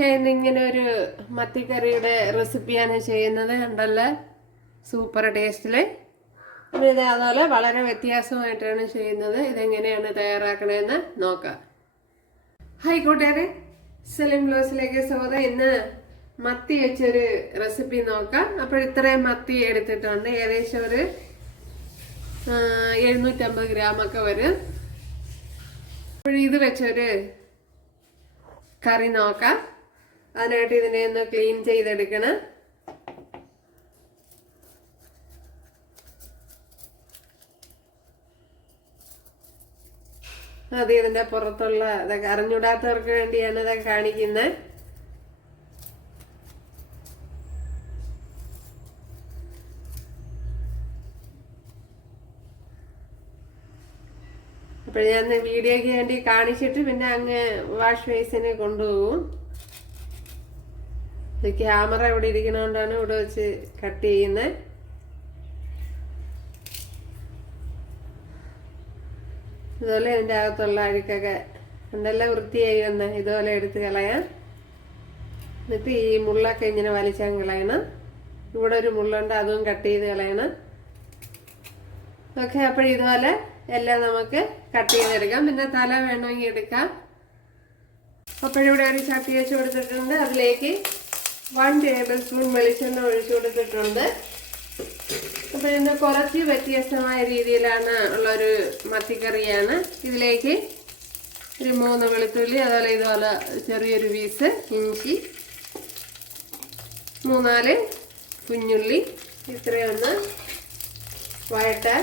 ഞാൻ ഇങ്ങനെ ഒരു മത്തിക്കറിയുടെ റെസിപ്പിയാണ് ചെയ്യുന്നത്. കണ്ടല്ലേ, സൂപ്പർ ടേസ്റ്റില്. ഇത് അതുപോലെ വളരെ വ്യത്യാസമായിട്ടാണ് ചെയ്യുന്നത്. ഇതെങ്ങനെയാണ് തയ്യാറാക്കണതെന്ന് നോക്കാം. ഹായ് കൂട്ടുകാരെ, സലീം ബ്ലോസിലേക്ക് സ്വാഗതം. ഇന്ന് മത്തി വെച്ചൊരു റെസിപ്പി നോക്കാം. അപ്പോൾ ഇത്രയും മത്തി എടുത്തിട്ടുണ്ട്. ഏകദേശം ഒരു 750 ഗ്രാമൊക്കെ വരും. അപ്പോൾ ഇത് വെച്ചൊരു കറി നോക്കാം. അതിനായിട്ട് ഇതിനെ ഒന്ന് ക്ലീൻ ചെയ്തെടുക്കണം. അത് ഇതിന്റെ പുറത്തുള്ള ഇതൊക്കെ അറിഞ്ഞൂടാത്തവർക്ക് വേണ്ടിയാണ് ഇതൊക്കെ കാണിക്കുന്നത്. അപ്പോൾ ഞാൻ വീഡിയോയ്ക്ക് വേണ്ടി കാണിച്ചിട്ട് പിന്നെ അങ്ങ് വാഷ് ബേസിന് കൊണ്ടുപോകും. ക്യാമറ ഇവിടെ ഇരിക്കണോണ്ടാണ് ഇവിടെ വെച്ച് കട്ട് ചെയ്യുന്നത്. ഇതുപോലെ ഇതിൻ്റെ അകത്തുള്ള അഴുക്കൊക്കെ എന്തെല്ലാം വൃത്തിയായി വന്ന് ഇതുപോലെ എടുത്ത് കളയാം. എന്നിട്ട് ഈ മുള്ളൊക്കെ ഇങ്ങനെ വലിച്ചാൽ കളയണം. ഇവിടെ ഒരു മുള്ളുണ്ട്, അതും കട്ട് ചെയ്ത് കളയണം. ഓക്കെ, അപ്പോൾ ഇതുപോലെ എല്ലാം നമുക്ക് കട്ട് ചെയ്തെടുക്കാം. പിന്നെ തല വേണമെങ്കിൽ എടുക്കാം. അപ്പോഴിവിടെ ഒരു ചട്ടി വെച്ച് കൊടുത്തിട്ടുണ്ട്. അതിലേക്ക് 1 ടേബിൾ സ്പൂൺ വെളിച്ചെണ്ണ ഒഴിച്ചു കൊടുത്തിട്ടുണ്ട്. അപ്പോൾ ഇന്ന് കുറച്ച് വ്യത്യസ്തമായ രീതിയിലാണ് ഉള്ളൊരു മത്തിക്കറിയാണ്. ഇതിലേക്ക് ഒരു 3 വെളുത്തുള്ളി, അതുപോലെ ഇതുപോലെ ചെറിയൊരു പീസ് ഇഞ്ചി, 3-4 കുഞ്ഞുള്ളി, ഇത്രയൊന്ന് വഴറ്റാൻ.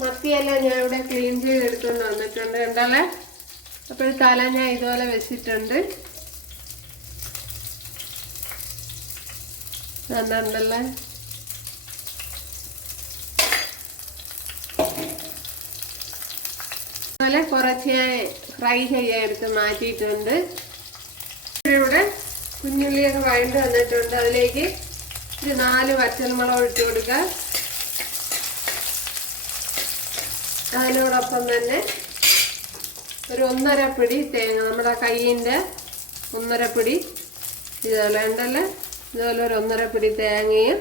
മത്തിയെല്ലാം ഞാൻ ഇവിടെ ക്ലീൻ ചെയ്തെടുത്തുകൊണ്ട് വന്നിട്ടുണ്ട്. കണ്ടല്ലേ, അപ്പോൾ തല ഞാൻ ഇതുപോലെ വെച്ചിട്ടുണ്ട്. കണ്ടല്ലേ, അതുപോലെ കുറച്ച് ഞാൻ ഫ്രൈ ചെയ്യാൻ എടുത്ത് മാറ്റിയിട്ടുണ്ട്. ഇവിടെ കുഞ്ഞുള്ളിയൊക്കെ വഴണ്ട് വന്നിട്ടുണ്ട്. അതിലേക്ക് ഒരു 4 പച്ചമുളക് ഇട്ട് കൊടുക്കുക. അതിനോടൊപ്പം തന്നെ ഒരു 1.5 പിടി തേങ്ങ, നമ്മുടെ കയ്യിൻ്റെ 1.5 പിടി ഇതുപോലെ ഉണ്ടല്ലേ, ഇതുപോലെ ഒരു 1.5 പിടി തേങ്ങയും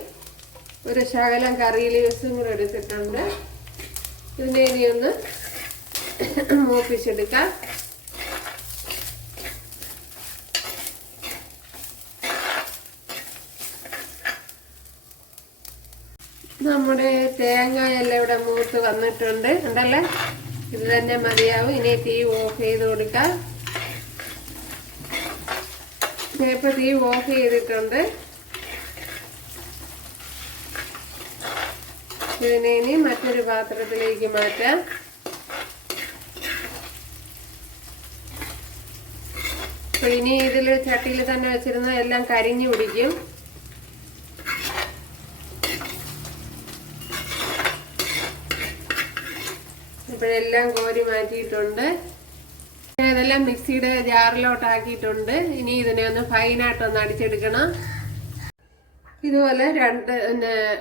ഒരു ശകലം കറി ലീവ്സും കൂടെ എടുത്തിട്ടുണ്ട്. ഇതിനെ ഇനി ഒന്ന് മൂപ്പിച്ചെടുക്കാം. നമ്മുടെ തേങ്ങയെല്ലാം ഇവിടെ മൂത്ത് വന്നിട്ടുണ്ട്. ഉണ്ടല്ലേ, ഇത് തന്നെ മതിയാവും. ഇനി തീ ഓഫ് ചെയ്ത് കൊടുക്കാം. ഞാൻ ഇപ്പോൾ തീ ഓഫ് ചെയ്തിട്ടുണ്ട്. ഇതിനെ ഇനി മറ്റൊരു പാത്രത്തിലേക്ക് മാറ്റാം. അപ്പോൾ ഇനി ഇതിൽ ചട്ടിയിൽ തന്നെ വെച്ചിരുന്ന എല്ലാം കരിഞ്ഞു പിടിക്കും. ഇപ്പോഴെല്ലാം കോരി മാറ്റിയിട്ടുണ്ട്. ഇതെല്ലാം മിക്സിയുടെ ജാറിലോട്ടാക്കിയിട്ടുണ്ട്. ഇനി ഇതിനെ ഒന്ന് ഫൈനായിട്ടൊന്ന് അടിച്ചെടുക്കണം. ഇതുപോലെ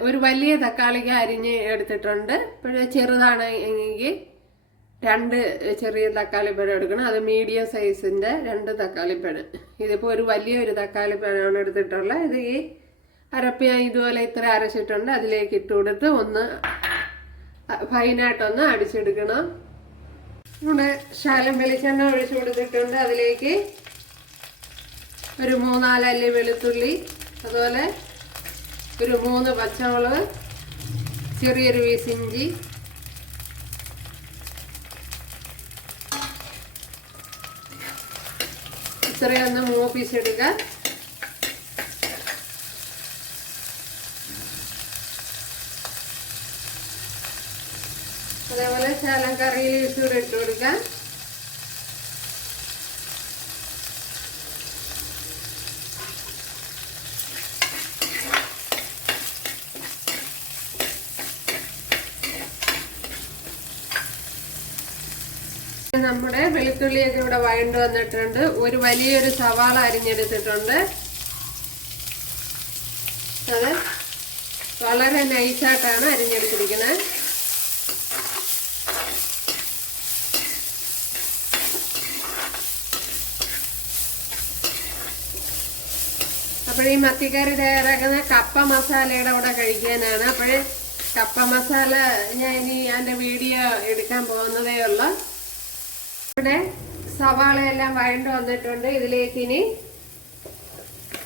ഒരു വലിയ തക്കാളിക്ക് അരിഞ്ഞ് എടുത്തിട്ടുണ്ട്. ഇപ്പോഴേ ചെറുതാണ് എങ്കിൽ 2 ചെറിയ തക്കാളിപ്പഴം എടുക്കണം. അത് മീഡിയം സൈസിൻ്റെ 2 തക്കാളിപ്പഴം. ഇതിപ്പോൾ ഒരു വലിയൊരു തക്കാളിപ്പഴമാണ് എടുത്തിട്ടുള്ളത്. ഇത് ഈ അരപ്പ് ഞാൻ ഇതുപോലെ ഇത്ര അരച്ചിട്ടുണ്ട്. അതിലേക്ക് ഇട്ട് കൊടുത്ത് ഒന്ന് ഫൈനായിട്ടൊന്ന് അടിച്ചെടുക്കണം. ഇവിടെ ശകലം വെളിച്ചെണ്ണ ഒഴിച്ചു കൊടുത്തിട്ടുണ്ട്. അതിലേക്ക് ഒരു 3-4 അല്ലി വെളുത്തുള്ളി, അതുപോലെ ഒരു 3 പച്ചമുളക്, ചെറിയൊരു പീസ് ഇഞ്ചി, ഇത്രയൊന്ന് മൂപ്പിച്ചെടുക്കുക. അതേപോലെ ശകലം കറി ലീവ്സ് കൂടെ ഇട്ട് കൊടുക്കാം. നമ്മുടെ വെളുത്തുള്ളിയൊക്കെ ഇവിടെ വഴണ്ട് വന്നിട്ടുണ്ട്. ഒരു വലിയൊരു സവാള അരിഞ്ഞെടുത്തിട്ടുണ്ട്. അത് വളരെ നൈസായിട്ടാണ് അരിഞ്ഞെടുത്തിരിക്കുന്നത്. അപ്പോൾ ഈ മത്തിക്കറി തയ്യാറാക്കുന്ന കപ്പ മസാലയുടെ കൂടെ കഴിക്കാനാണ്. അപ്പോൾ കപ്പ മസാല ഞാൻ ഇനി അതിൻ്റെ വീഡിയോ എടുക്കാൻ പോകുന്നതേ ഉള്ളൂ. ഇവിടെ സവാളയെല്ലാം വഴണ്ട് വന്നിട്ടുണ്ട്. ഇതിലേക്ക് ഇനി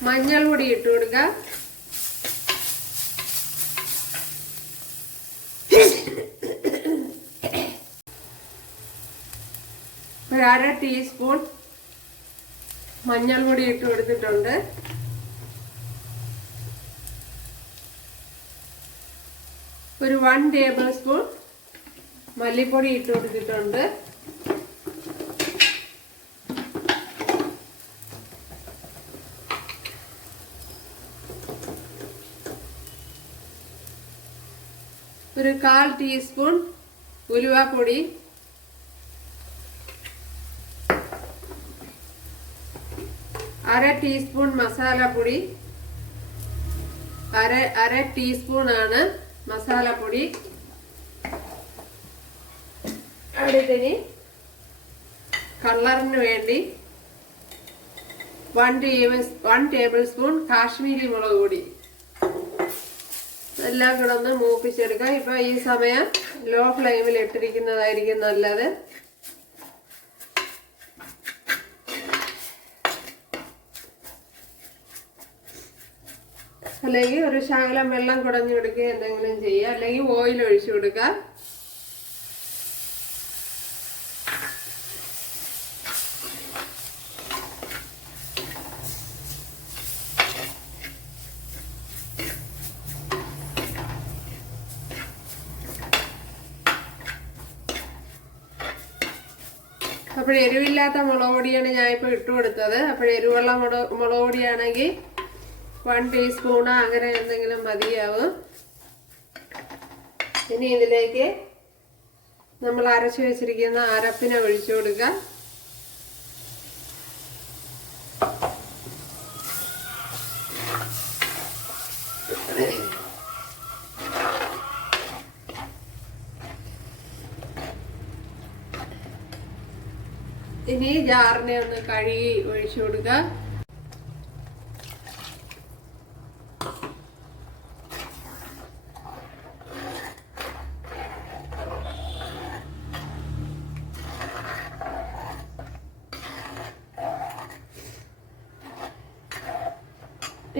മഞ്ഞൾ പൊടി ഇട്ട് കൊടുക്കുക. ഒരു 1/2 ടീസ്പൂൺ മഞ്ഞൾ പൊടി ഇട്ട് കൊടുത്തിട്ടുണ്ട്. ഒരു 1 ടേബിൾ സ്പൂൺ മല്ലിപ്പൊടി ഇട്ട് കൊടുത്തിട്ടുണ്ട്. ഒരു 1/4 ടീസ്പൂൺ ഉലുവാപ്പൊടി, അര ടീസ്പൂൺ മസാലപ്പൊടി, അര ടീസ്പൂൺ ആണ് മസാലപ്പൊടി. അടുത്തതിന് കളറിന് വേണ്ടി 1 ടേബിൾ സ്പൂൺ കാശ്മീരി മുളക് പൊടി. എല്ലാം കൂടെ ഒന്ന് മൂപ്പിച്ചെടുക്കാം. ഇപ്പൊ ഈ സമയം ലോ ഫ്ലെയിമിൽ ഇട്ടിരിക്കുന്നതായിരിക്കും നല്ലത്. അല്ലെങ്കിൽ ഒരു ശകലം വെള്ളം കുടഞ്ഞു കൊടുക്കുക, എന്തെങ്കിലും ചെയ്യുക, അല്ലെങ്കിൽ ഓയിൽ ഒഴിച്ചു കൊടുക്കുക. അപ്പോൾ എരിവില്ലാത്ത മുളക് പൊടിയാണ് ഞാനിപ്പോൾ ഇട്ട് കൊടുത്തത്. അപ്പോൾ എരിവുള്ള മുളക് പൊടിയാണെങ്കിൽ 1 ടീസ്പൂൺ അങ്ങനെ എന്തെങ്കിലും മതിയാവും. ഇനി ഇതിലേക്ക് നമ്മൾ അരച്ചു വെച്ചിരിക്കുന്ന അരപ്പിനെ ഒഴിച്ചു കൊടുക്കുക. ഇനി ജാറിനെ ഒന്ന് കഴുകി ഒഴിച്ചു കൊടുക്കുക.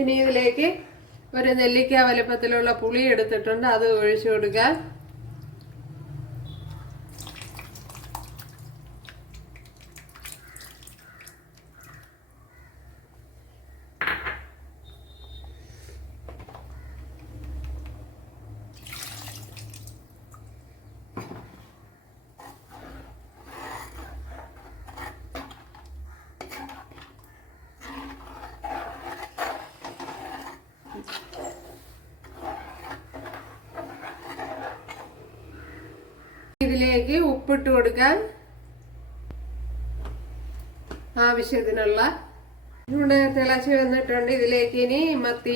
ഇനി ഇതിലേക്ക് ഒരു നെല്ലിക്ക വലുപ്പത്തിലുള്ള പുളി എടുത്തിട്ടുണ്ട്, അത് ഒഴിച്ചു കൊടുക്കുക. ഇതിലേക്ക് ഉപ്പിട്ട് കൊടുക്കാൻ ആവശ്യത്തിനുള്ള. ഇവിടെ തിളച്ച് വന്നിട്ടുണ്ട്. ഇതിലേക്ക് ഇനി മത്തി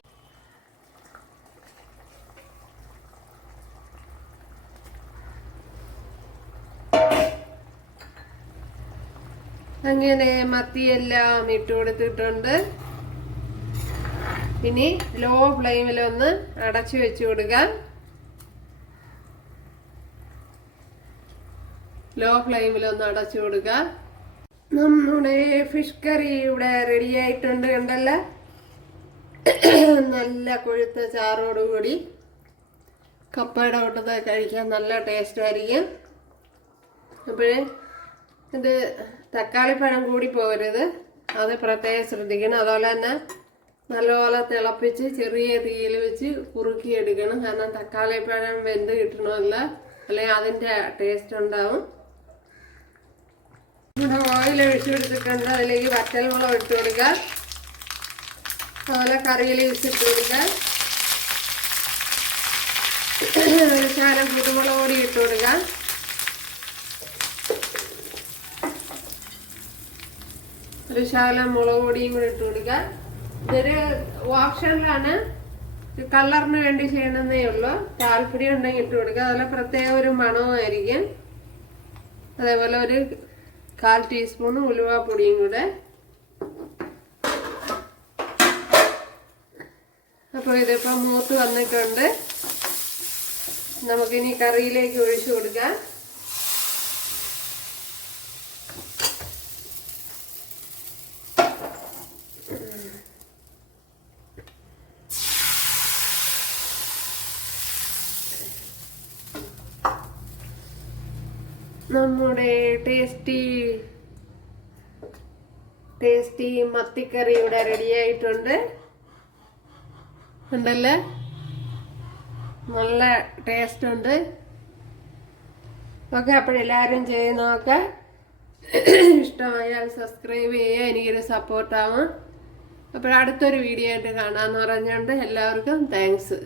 അങ്ങനെ മത്തിയെല്ലാം ഇട്ട് കൊടുത്തിട്ടുണ്ട്. ഇനി ലോ ഫ്ലെയിമിലൊന്ന് അടച്ചു വെച്ച് കൊടുക്കാം. ലോ ഫ്ലെയിമിലൊന്ന് അടച്ചു കൊടുക്കുക. നമ്മുടെ ഫിഷ് കറി ഇവിടെ റെഡി ആയിട്ടുണ്ട്. കണ്ടല്ലോ, നല്ല കൊഴുത്ത ചാറോടുകൂടി കപ്പയുടെ കൂട്ടത്തെ കഴിക്കാൻ നല്ല ടേസ്റ്റ് ആയിരിക്കും. അപ്പോഴേ ഇത് തക്കാളിപ്പഴം കൂടി പോകരുത്, അത് പ്രത്യേകം ശ്രദ്ധിക്കണം. അതുപോലെ തന്നെ നല്ലപോലെ തിളപ്പിച്ച് ചെറിയ തീയിൽ വെച്ച് കുറുക്കിയെടുക്കണം. കാരണം തക്കാളിപ്പഴം വെന്ത് കിട്ടണമല്ല, അല്ലെങ്കിൽ അതിൻ്റെ ടേസ്റ്റ് ഉണ്ടാവും. ഇവിടെ ഓയിൽ ഒഴിച്ചു കൊടുത്തിട്ടുണ്ട്. അതിലേക്ക് വറ്റൽമുളക് ഇട്ട് കൊടുക്കുക. അതുപോലെ കറി ലീവ്സ് ഇട്ട് കൊടുക്കുക. ഒരു ശകലം കുരുമുളക് പൊടി ഇട്ട് കൊടുക്കുക. ഒരു ശകലം മുളക് പൊടിയും കൂടി ഇട്ട് കൊടുക്കുക. ഇതൊരു ഓപ്ഷനിലാണ്, കളറിന് വേണ്ടി ചെയ്യണമെന്നേ ഉള്ളൂ. താല്പര്യം ഉണ്ടെങ്കിൽ ഇട്ട് കൊടുക്കുക. അതുപോലെ പ്രത്യേക ഒരു മണവുമായിരിക്കും. അതേപോലെ ഒരു 1/4 ടീസ്പൂൺ ഉലുവാപ്പൊടിയും കൂടെ. അപ്പോൾ ഇതിപ്പോൾ മൂത്ത് വന്നിട്ടുണ്ട്. നമുക്കിനി കറിയിലേക്ക് ഒഴിച്ചു കൊടുക്കാം. നമ്മുടെ ടേസ്റ്റി മത്തിക്കറി ഇവിടെ റെഡി ആയിട്ടുണ്ട്. ഉണ്ടല്ലേ, നല്ല ടേസ്റ്റ് ഉണ്ട്. ഓക്കെ, അപ്പോഴെല്ലാവരും ചെയ്ത് നോക്കാം. ഇഷ്ടമായാൽ സബ്സ്ക്രൈബ് ചെയ്യുക, എനിക്കൊരു സപ്പോർട്ടാവും. അപ്പോൾ അടുത്തൊരു വീഡിയോ ആയിട്ട് കാണാമെന്ന് പറഞ്ഞുകൊണ്ട് എല്ലാവർക്കും താങ്ക്സ്.